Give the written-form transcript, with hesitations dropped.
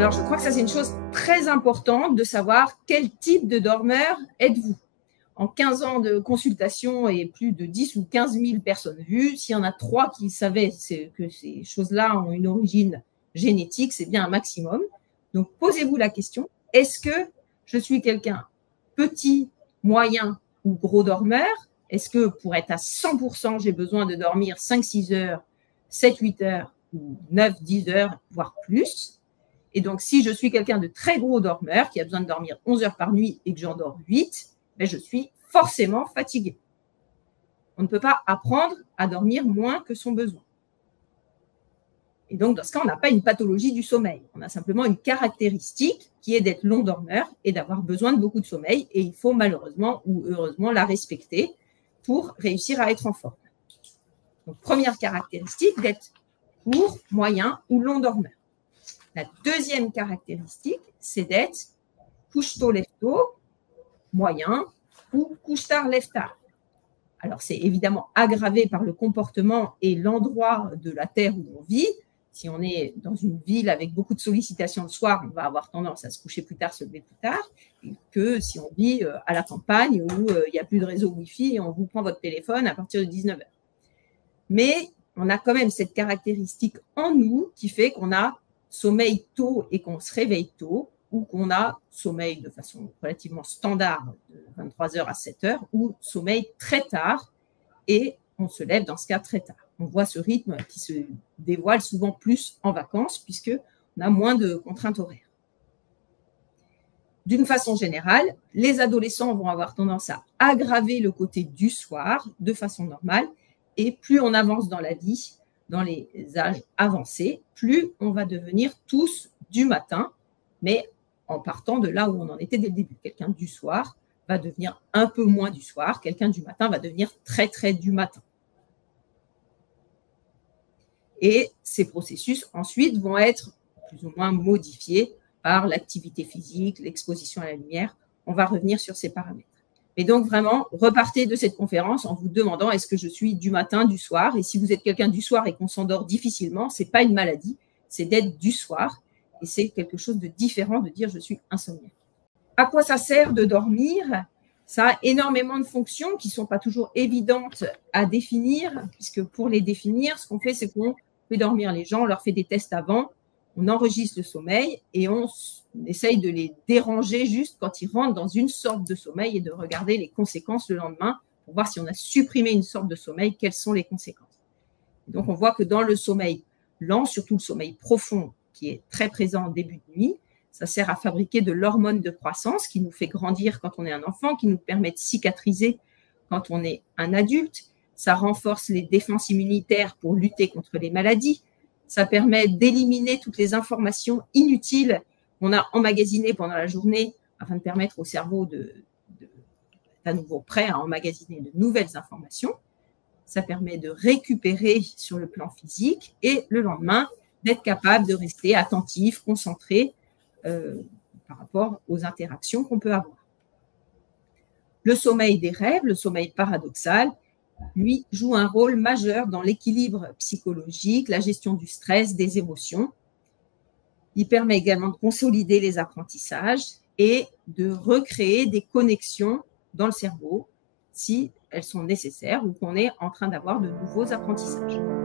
Alors, je crois que ça, c'est une chose très importante de savoir quel type de dormeur êtes-vous. En 15 ans de consultation et plus de 10 ou 15 000 personnes vues, s'il y en a 3 qui savaient que ces choses-là ont une origine génétique, c'est bien un maximum. Donc, posez-vous la question, est-ce que je suis quelqu'un petit, moyen ou gros dormeur? Est-ce que pour être à 100%, j'ai besoin de dormir 5-6 heures, 7-8 heures ou 9-10 heures, voire plus? Et donc, si je suis quelqu'un de très gros dormeur, qui a besoin de dormir 11 heures par nuit et que j'en dors 8, ben je suis forcément fatigué. On ne peut pas apprendre à dormir moins que son besoin. Et donc, dans ce cas, on n'a pas une pathologie du sommeil. On a simplement une caractéristique qui est d'être long dormeur et d'avoir besoin de beaucoup de sommeil. Et il faut malheureusement ou heureusement la respecter pour réussir à être en forme. Donc, première caractéristique, d'être court, moyen ou long dormeur. La deuxième caractéristique, c'est d'être couche-tôt, lève-tôt, moyen ou couche-tard, lève-tard. Alors, c'est évidemment aggravé par le comportement et l'endroit de la Terre où on vit. Si on est dans une ville avec beaucoup de sollicitations le soir, on va avoir tendance à se coucher plus tard, se lever plus tard, que si on vit à la campagne où il n'y a plus de réseau Wi-Fi et on vous prend votre téléphone à partir de 19h. Mais on a quand même cette caractéristique en nous qui fait qu'on a sommeil tôt et qu'on se réveille tôt, ou qu'on a sommeil de façon relativement standard de 23h à 7h, ou sommeil très tard et on se lève dans ce cas très tard. On voit ce rythme qui se dévoile souvent plus en vacances puisqu'on a moins de contraintes horaires. D'une façon générale, les adolescents vont avoir tendance à aggraver le côté du soir de façon normale et plus on avance dans la vie, dans les âges avancés, plus on va devenir tous du matin, mais en partant de là où on en était dès le début. Quelqu'un du soir va devenir un peu moins du soir, quelqu'un du matin va devenir très, très du matin. Et ces processus, ensuite, vont être plus ou moins modifiés par l'activité physique, l'exposition à la lumière. On va revenir sur ces paramètres. Et donc, vraiment, repartez de cette conférence en vous demandant est-ce que je suis du matin, du soir? Et si vous êtes quelqu'un du soir et qu'on s'endort difficilement, ce n'est pas une maladie, c'est d'être du soir. Et c'est quelque chose de différent de dire je suis insomniaque. À quoi ça sert de dormir? Ça a énormément de fonctions qui ne sont pas toujours évidentes à définir, puisque pour les définir, ce qu'on fait, c'est qu'on fait dormir les gens, on leur fait des tests avant, on enregistre le sommeil et on essaye de les déranger juste quand ils rentrent dans une sorte de sommeil et de regarder les conséquences le lendemain pour voir si on a supprimé une sorte de sommeil, quelles sont les conséquences. Donc, on voit que dans le sommeil lent, surtout le sommeil profond qui est très présent en début de nuit, ça sert à fabriquer de l'hormone de croissance qui nous fait grandir quand on est un enfant, qui nous permet de cicatriser quand on est un adulte. Ça renforce les défenses immunitaires pour lutter contre les maladies. Ça permet d'éliminer toutes les informations inutiles qu'on a emmagasinées pendant la journée afin de permettre au cerveau d'être à nouveau prêt à emmagasiner de nouvelles informations. Ça permet de récupérer sur le plan physique et le lendemain, d'être capable de rester attentif, concentré par rapport aux interactions qu'on peut avoir. Le sommeil des rêves, le sommeil paradoxal, lui, joue un rôle majeur dans l'équilibre psychologique, la gestion du stress, des émotions. Il permet également de consolider les apprentissages et de recréer des connexions dans le cerveau si elles sont nécessaires ou qu'on est en train d'avoir de nouveaux apprentissages.